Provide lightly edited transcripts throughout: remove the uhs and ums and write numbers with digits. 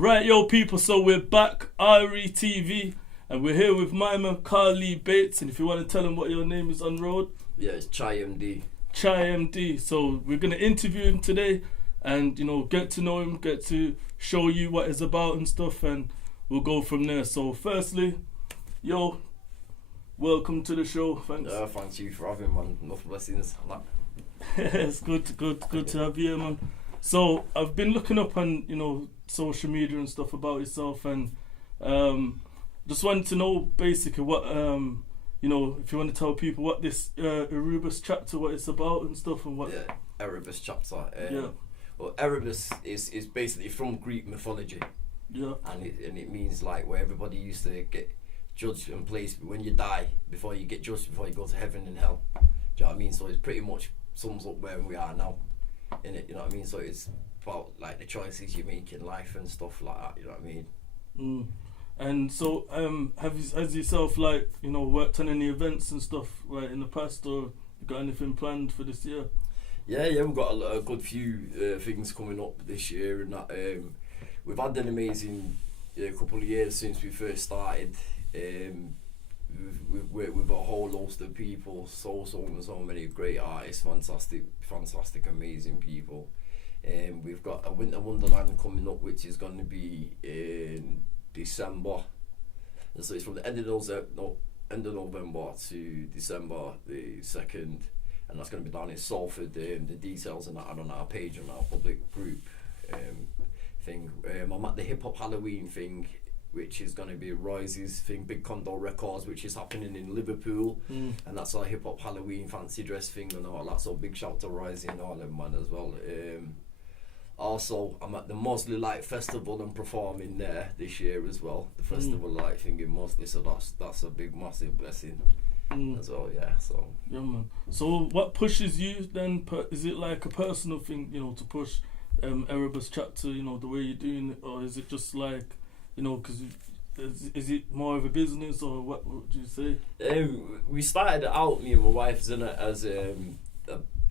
Right, yo, people, so we're back, RETV, and we're here with my man, Carly Bates, and if you want to tell him what your name is on road. Yeah, it's Chai MD. Chai MD, so we're going to interview him today, and, you know, get to know him, get to show you what it's about and stuff, and we'll go from there. So, firstly, yo, welcome to the show, thanks. Thanks you for having me, man. Enough blessings. It's good to have you here, man. So, I've been looking up on, you know, social media and stuff about yourself, and just wanted to know basically what you know, if you want to tell people what this erebus chapter, what it's about and stuff, and what. Yeah, erebus chapter. Yeah. Well, erebus is basically from Greek mythology. Yeah. And it means like where everybody used to get judged and placed when you die, before you get judged, before you go to heaven and hell. Do you know what I mean? So it pretty much sums up where we are now. In it, you know what I mean? So it's about like the choices you make in life and stuff like that. You know what I mean? Mm. And so, has yourself, like, you know, worked on any events and stuff like in the past, or you got anything planned for this year? Yeah, we've got a good few things coming up this year, and that we've had an amazing couple of years since we first started. We've worked with a whole host of people, so many great artists, fantastic, amazing people. We've got a Winter Wonderland coming up, which is going to be in December. And so it's from the end of November to December the 2nd, and that's going to be down in Salford. The details and that are on our page, on our public group thing. I'm at the Hip Hop Halloween thing, which is going to be Royce's thing, Big Condor Records, which is happening in Liverpool, and that's our Hip Hop Halloween fancy dress thing and all that. So big shout to Royce and all them, man, as well. Also, I'm at the Mosley Light Festival and performing there this year as well. The Festival Light thing in Mosley, so that's a big, massive blessing as well. Yeah, so. Yeah, man. So what pushes you then? Is it like a personal thing, you know, to push Erebus chapter, you know, the way you're doing it, or is it just like, you know, because is it more of a business, or what would you say? We started it out, me and my wife, as a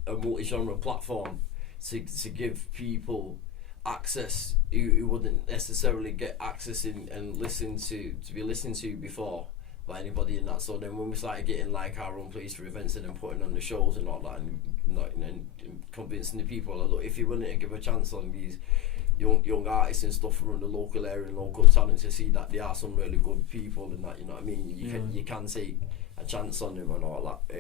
multi-genre platform to give people access who wouldn't necessarily get access and listen to be listened to before by anybody in that. So then when we started getting like our own place for events and then putting on the shows and all that, and convincing the people, like, look, if you're willing to give a chance on these young artists and stuff from the local area and local talent, to see that there are some really good people and that, you know what I mean, you can take a chance on them and all that,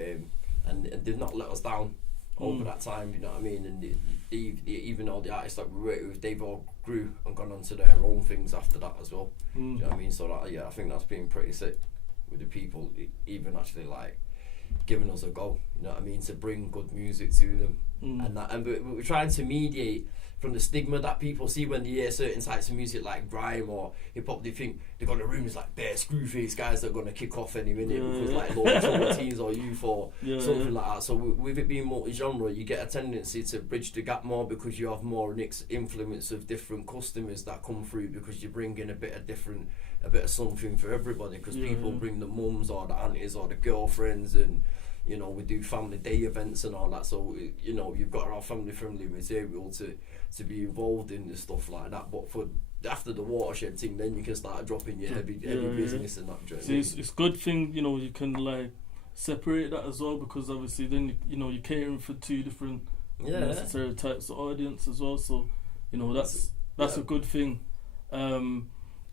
and they've not let us down over that time, you know what I mean, and even all the artists that we work with, they've all grew and gone on to their own things after that as well. Do you know what I mean? So that, yeah, I think that's been pretty sick with the people even actually like giving us a go, you know what I mean, to bring good music to them. And we're trying to mediate from the stigma that people see when they hear certain types of music like grime or hip hop. They think they got the rooms like bare screwface guys that are gonna kick off any minute because like low teens or youth or something like that. So with it being multi-genre, you get a tendency to bridge the gap more because you have more influence of different customers that come through, because you bring in a bit of something for everybody, because people bring the mums or the aunties or the girlfriends, and you know, we do family day events and all that. So you know, you've got our family friendly material to be involved in this stuff like that. But for after the watershed thing, then you can start dropping your heavy business and that. See, it's good thing, you know, you can like separate that as well, because obviously then you know you're catering for two different necessary types of audience as well. So you know that's a good thing.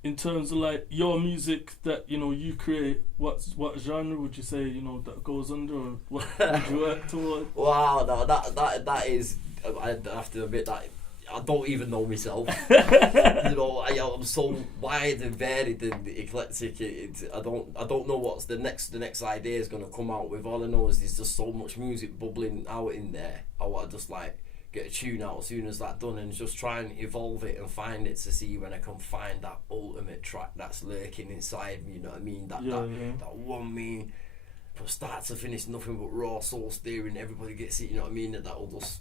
In terms of like your music that, you know, you create, what genre would you say, you know, that goes under, or what would you work toward? Wow, no, that is, I have to admit that I don't even know myself. You know, I'm so wide and varied and eclectic. I don't know what's the next idea is gonna come out with. All I know is there's just so much music bubbling out in there. I want to just like get a tune out as soon as that's done and just try and evolve it and find it to see when I can find that ultimate track that's lurking inside me, you know what I mean? That one mean from start to finish, nothing but raw soul steering, everybody gets it, you know what I mean? That'll just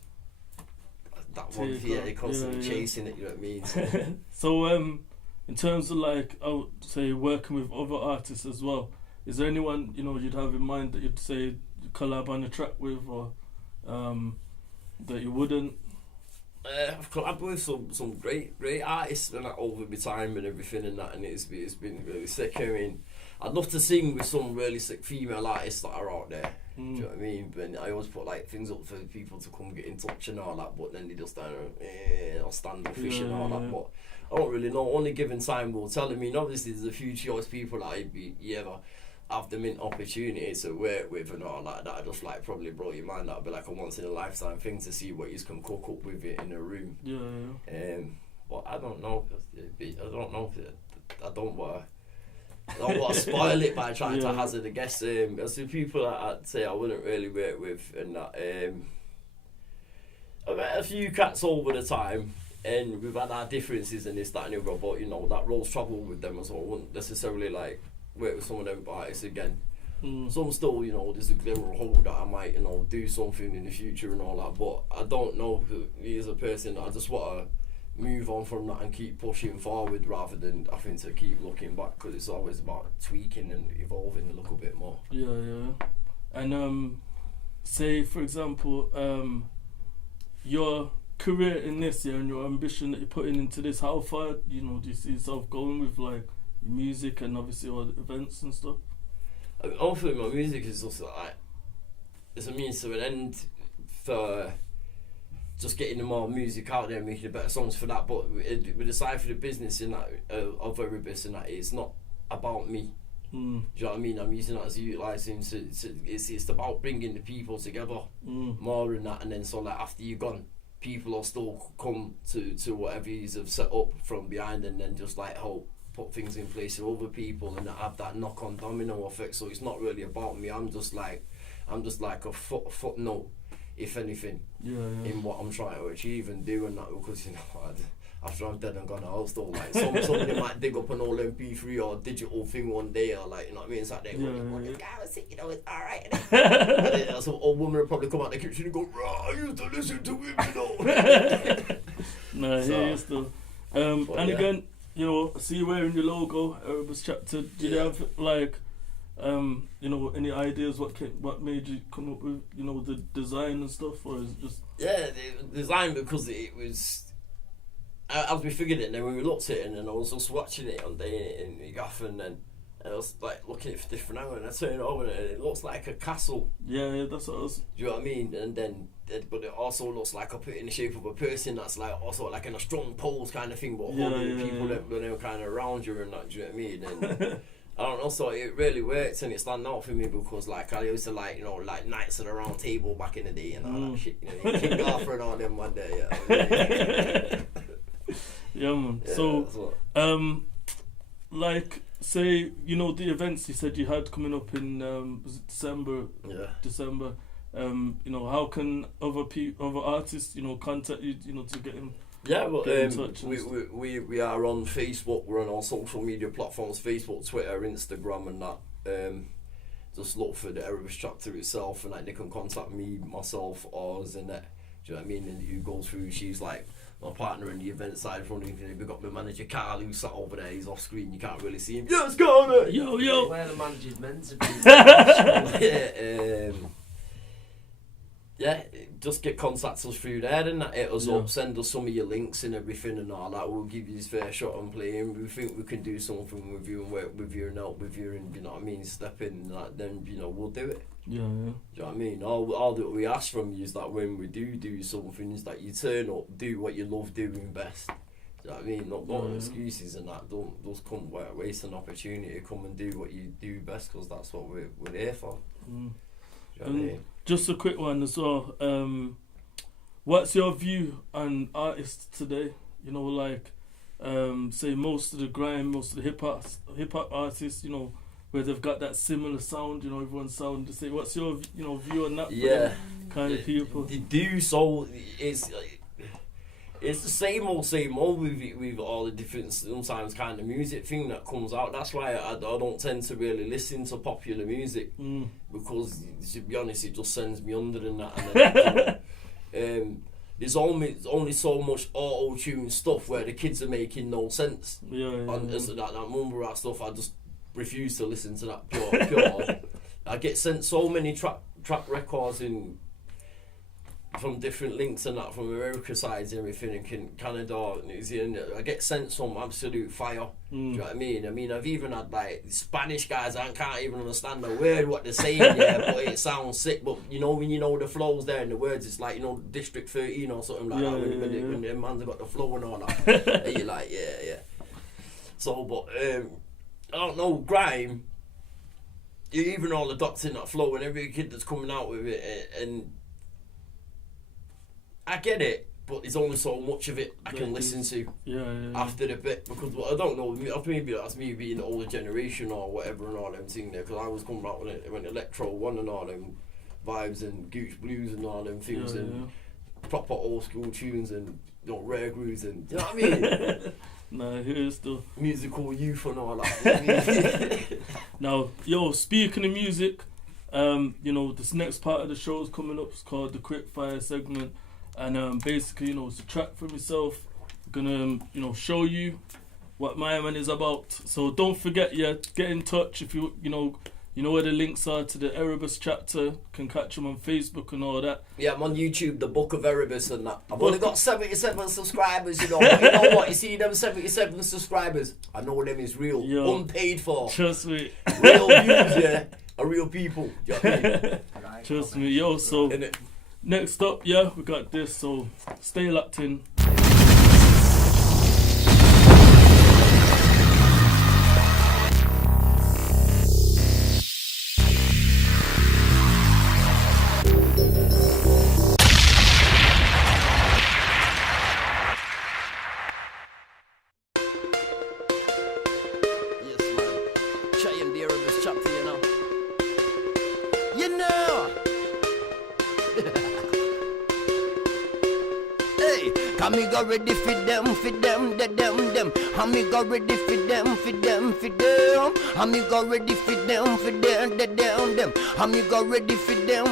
they're constantly chasing it, you know what I mean? So in terms of like, I would say working with other artists as well, is there anyone, you know, you'd have in mind that you'd say collab on a track with, or that you wouldn't? I've collabed with some great artists and that over my time and everything and that, and it's been really sick. I mean, I'd love to sing with some really sick female artists that are out there. Do you know what I mean? But I always put like things up for people to come get in touch and all that, but then they just don't stand and fish and all that. But I don't really know. Only given time will tell. I mean, obviously there's a few choice people that you ever have the mint opportunity to work with and all that. That just like probably blow your mind. That'd be like a once in a lifetime thing to see what you can cook up with it in a room. But I don't know. I don't want to spoil it by trying to hazard a guess. There's the people that I'd say I wouldn't really work with, and that I've met a few cats over the time, and we've had our differences in this, that, and the other. But you know, that role's travel with them as well. I wouldn't necessarily like work with some of them artists again. Some still, you know, there's a glimmer of hope that I might, you know, do something in the future and all that. But I don't know. Me as a person, I just want to move on from that and keep pushing forward rather than having to keep looking back, because it's always about tweaking and evolving a little bit more. And say for example, your career in this year and your ambition that you're putting into this, how far, you know, do you see yourself going with like music and obviously all the events and stuff? I mean, hopefully my music is also like, it's a means to an end for just getting more music out there and making better songs for that. But with the side for the business in that of Erebus and that, it's not about me. Do you know what I mean? I'm using that as a utilising it's about bringing the people together more than that. And then so like after you're gone, people will still come to whatever you have set up from behind, and then just like help put things in place for other people and have that knock-on domino effect. So it's not really about me. I'm just like a footnote, if anything, in what I'm trying to achieve and do and that, because you know, after I'm dead and gone, I'll still like somebody might dig up an old MP3 or digital thing one day, or like, you know what I mean, it's like they this guy was sick, you know, it's alright. And then some old woman will probably come out the kitchen and go, I used to listen to him, you know. Nah, so, he used to. And again, you know, I see you wearing your logo, Erebus Chapter. Did you have like, you know, any ideas what made you come up with, you know, the design and stuff, or is it just? Yeah, the design, because it was, as we figured it, and then when we looked at it, and then I was just watching it on day in the gaff, and then I was like looking at it for different angles, and I turned it over, and it looks like a castle. Yeah, that's what I was. Do you know what I mean? And then, but it also looks like I put it in the shape of a person that's like also like in a strong pose kind of thing, but holding people that were kind of around you and that. Do you know what I mean? And I don't know, so it really worked, and it stand out for me because like I used to like, you know, like Knights of the Round Table back in the day and all that shit, you know, King Arthur and all them one day. Yeah, man. Yeah, so, like, say, you know, the events you said you had coming up in was it December? Yeah. December. You know, how can other artists, you know, contact you, you know, to get in? Yeah, well, we are on Facebook. We're on all social media platforms: Facebook, Twitter, Instagram, and that. Just look for the Erebus Chapter itself, and like they can contact me, myself, or Zinette. Do you know what I mean? And you go through. She's like my partner in the event side. From we've got my manager Carl, who's sat over there. He's off screen. You can't really see him. Yes, Carl. Yo. Where the manager's meant to be. Yeah, just get contact us through there and hit us up, send us some of your links and everything and all that. We'll give you his fair shot on playing. We think we can do something with you and work with you and help with you, and you know what I mean, step in and that, then you know we'll do it. Yeah. Do you know what I mean? All that we ask from you is that when we do something, is that you turn up, do what you love doing best. Do you know what I mean? Not excuses and that. Don't just come waste an opportunity. Come and do what you do best, because that's what we're there for. Do you know what I mean? Just a quick one as well. What's your view on artists today? You know, like, say most of the grime, most of the hip hop artists, you know, where they've got that similar sound. You know, everyone's sound. To say, what's your view on that? Yeah, kind of people. They do so. It's the same old with all the different sometimes kind of music thing that comes out. That's why I don't tend to really listen to popular music, because to be honest, it just sends me under and that. And there's only so much auto-tune stuff where the kids are making no sense. And that mumble rap stuff, I just refuse to listen to that pure. I get sent so many track records in from different links and that from America sides and everything, and Canada, New Zealand. I get sent some absolute fire. Do you know what I mean? I mean, I've even had like Spanish guys, I can't even understand a word what they're saying, yeah, but it sounds sick. But you know, when you know the flows there and the words, it's like, you know, District 13 or something like that, when the man's got the flow and all that. And you're like, yeah. So, but I don't know, grime, even all the dots in that flow and every kid that's coming out with it, and I get it, but there's only so much of it I can listen to after the bit, because I don't know, maybe that's me being the older generation or whatever and all them things there, because I was coming out when Electro 1 and all them vibes and Gooch Blues and all them things and proper old school tunes and, you know, rare grooves and, you know what I mean? Nah, here's the musical youth and all that. Now, yo, speaking of music, you know, this next part of the show is coming up. It's called the Quick Fire segment. And basically, you know, it's a track from myself. I'm gonna, you know, show you what my man is about. So don't forget, get in touch if you know where the links are to the Erebus chapter. Can catch them on Facebook and all that. Yeah, I'm on YouTube, the Book of Erebus and that. I've only got 77 subscribers, you know. But you know what? You see them 77 subscribers? I know them is real, unpaid for. Trust me. Real views, yeah, are real people. You know what I mean? Trust me, yo. So. Next up, we got this, so stay locked in. Me go ready for them. And me go ready for them. And me go ready for them. And me go ready for them.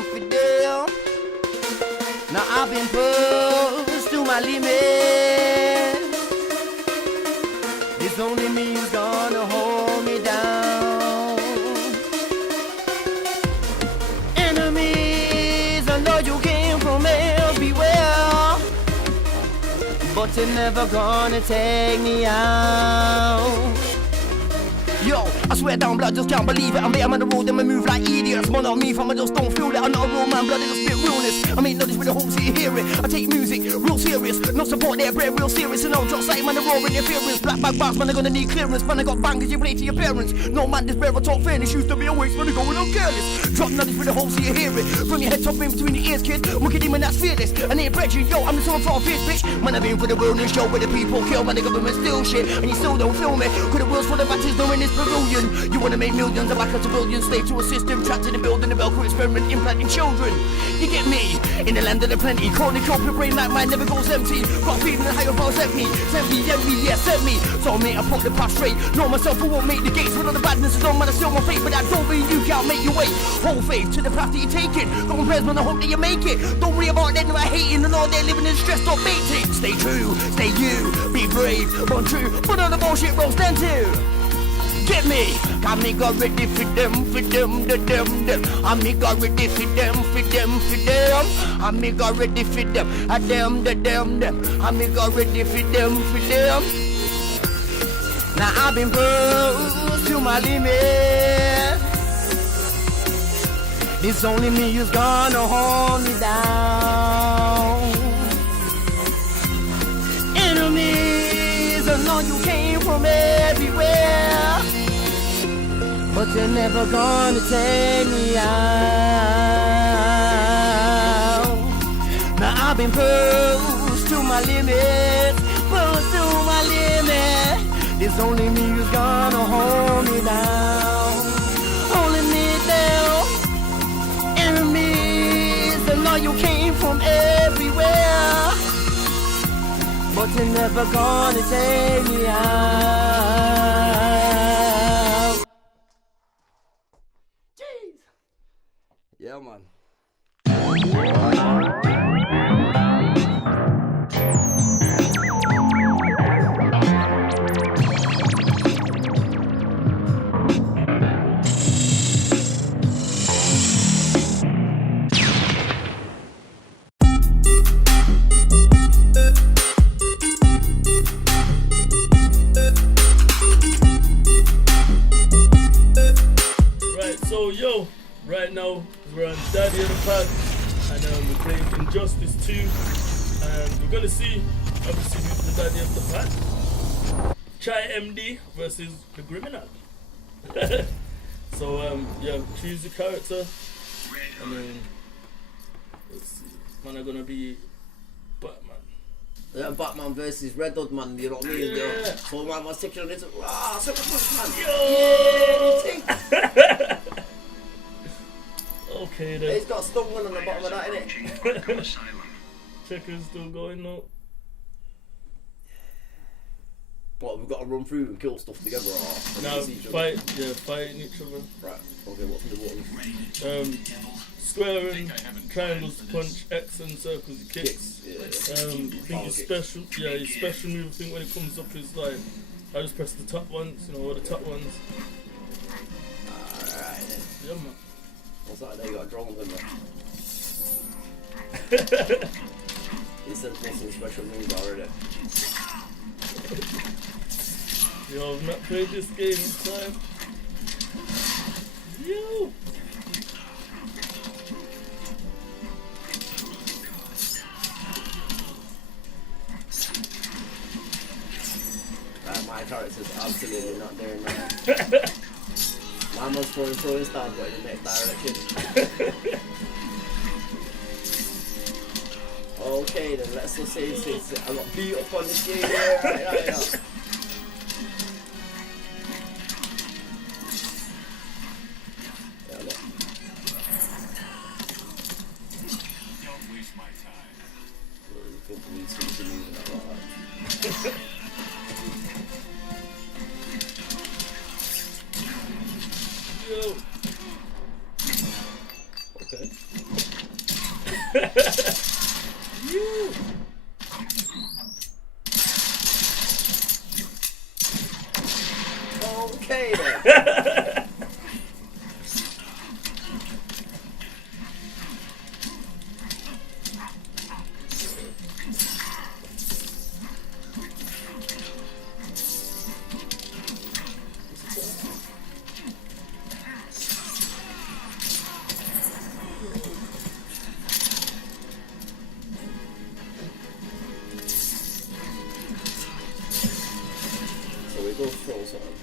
Now I've been pushed to my limit. It's only me who's gonna hold me down. Enemies, I know you came from everywhere, but you're never gonna take me out. Yo, I swear down blood, just can't believe it. I'm on the road and I move like idiots. Man on me from I just don't feel it. I'm not a real man, blood, it'll spit realness. I mean, not this with the whole city hear it. I take music real serious, no support there, bread real serious. And I'll drop sight, man, the raw interference. Black bag bars, man, I'm gonna need clearance. Man, I got bangers, you play to your parents. No man, this bear, I talk fairness. Used to be a waste, man, I'm going on careless. Drop nothing with the whole city hear it. From your head top in between the ears, kid. Look at him and that's fearless. I ain't brethren, yo, I'm the sort of bitch, bitch. Man, I've been for the wilderness show where the people kill, man, the government still shit. And you still don't feel me. Could the wheels for the batteries in this pavilion. You wanna make millions of black civilians, slave to a system, trapped in the building, the Velcro experiment, implanting children. You get me? In the land of the plenty, chronic up your brain like mine never goes empty. Got feeling the higher bars sent me, yeah, sent me. So mate, I put the path straight. Know myself, I won't make the gates. When all the badness is on, man, I still my faith, but that don't mean you can't make your way. Hold faith to the path that you're taking. Don't press, man, I hope that you make it. Don't worry about them that hating and all they're living in stress, don't bait it. Stay true, stay you, be brave, run true, but all the bullshit rolls then too. Get me, I me go ready for them. I me go ready for them. I me go ready for them. Them. I me go ready for them. Now I've been pushed to my limit. It's only me who's gonna hold me down. Enemies, I know you came from everywhere, but you're never gonna take me out. Now I've been pushed to my limit, It's only me who's gonna hold me down. Holding me down. Enemies, I know you came from everywhere, but you're never gonna take me out. Jeez. Yeah, man. right now we're on Daddy of the Pad, and we're playing Injustice 2, and we're gonna see obviously who's the Daddy of the Pad. Chai MD versus the Criminal. So yeah, choose the character, and then let's see. Man are gonna be Batman. Yeah, Batman versus Red Hood, man, you know what I mean? Yeah. So man was taking on it, super push, man. Yo! Okay then. He's got a stun one on the bottom of that, innit? Checker's still going now. What, we've got to run through and kill stuff together, or Now fighting each other. Right, okay, what's the button? Square and triangles to punch, X and circles to kicks. Yeah. I think his special move, I think when it comes up is like, I just press the top ones, you know, all the top ones. Alright then. Yeah, man. What's that there? You got a drone with him there. He said plus some special moves already. Yo, I've not played this game in time. Yo! My character's absolutely not doing that. My man's throwing stars, but in the next direction. Okay then, let's just say I got beat up on this game here. Right. Don't waste my time. Yo! Okay. You! Okay then. So we go throw something.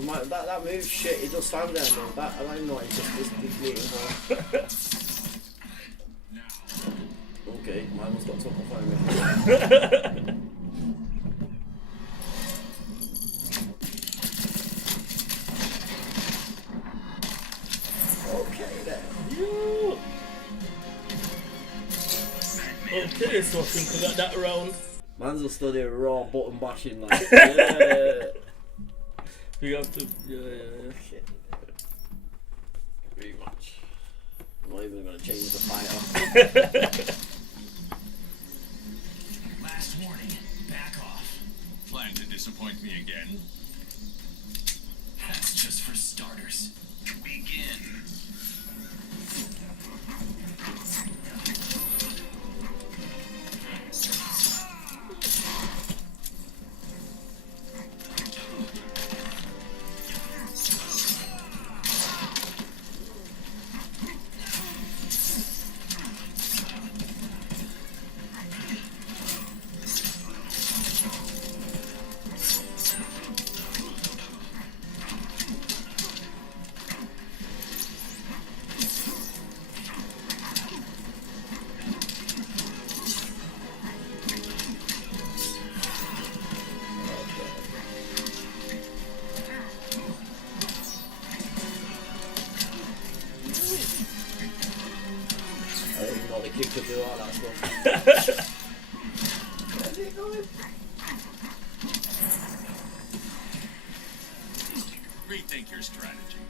Well, that move shit, he just stand there though. That I don't know what he's just meeting for. Okay, mine was got took off on me. Okay then. You! Okay, so I think I got that round. Man's will study raw button bashing like. Yeah. We have to, yeah. Shit. Rematch. I'm not even gonna change the fighter. Last warning. Back off. Plan to disappoint me again? That's just for starters. Begin. I don't even know the kid could do all that stuff. Where's it going? Rethink your strategy.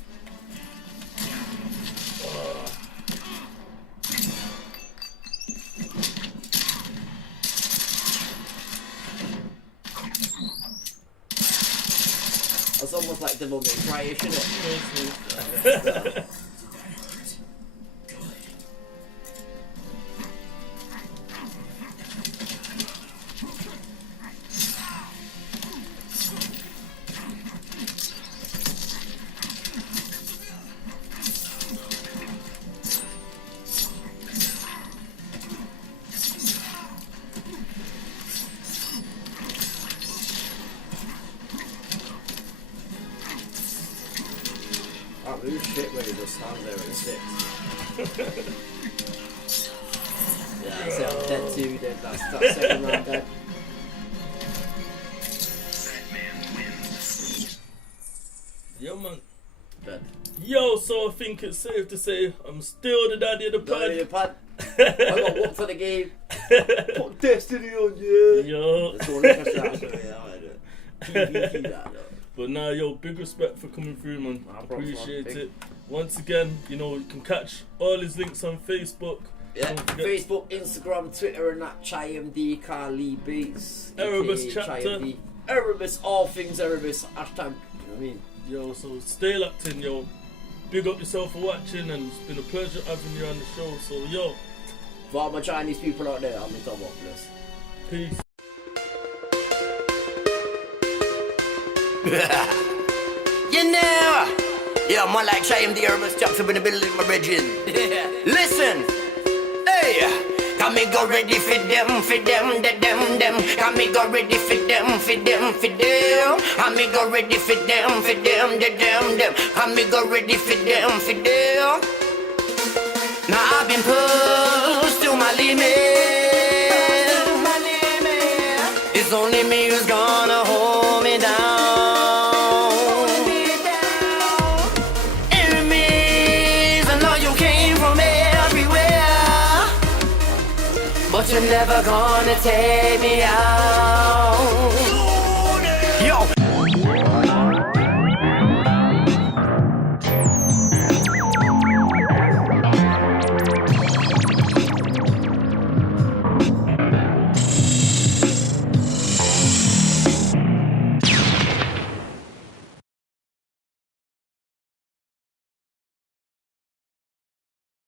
That's almost like Devil May Cry, isn't it? can't move shit when he just stands there and sits. Yeah, I say I'm dead too, then that's second round dead. Yeah, man. Dead. Yo, so I think it's safe to say I'm still the daddy of the Daddy of pod. the pod. I got one for the game. Put Destiny on, yeah. Yo. That's all the PvP that, though. But nah, yo, big respect for coming through, man. Nah, bro, Appreciate man, it. Once again, you know, you can catch all his links on Facebook. Yeah, Don't forget- Facebook, Instagram, Twitter, and that ChaiMD, Carly Beats. Erebus aka chapter. ChaiMD. Erebus, all things Erebus. Hashtag, you know what I mean? Yo, so stay locked in, yo. Big up yourself for watching, and it's been a pleasure having you on the show. So, yo, For all my Chinese people out there, I'm in top of bless. peace. You know, yeah, man, like Chaim the Erebus chops up in the building, my brethren. Listen, hey. Can me go ready for them, them. Can me go ready for them, them. Can me go ready for them, them. Can me go ready for them. Now I've been pushed to my limit. It's only me who's gonna hold me down. Enemies, I know you came from everywhere, but you're never gonna take me out.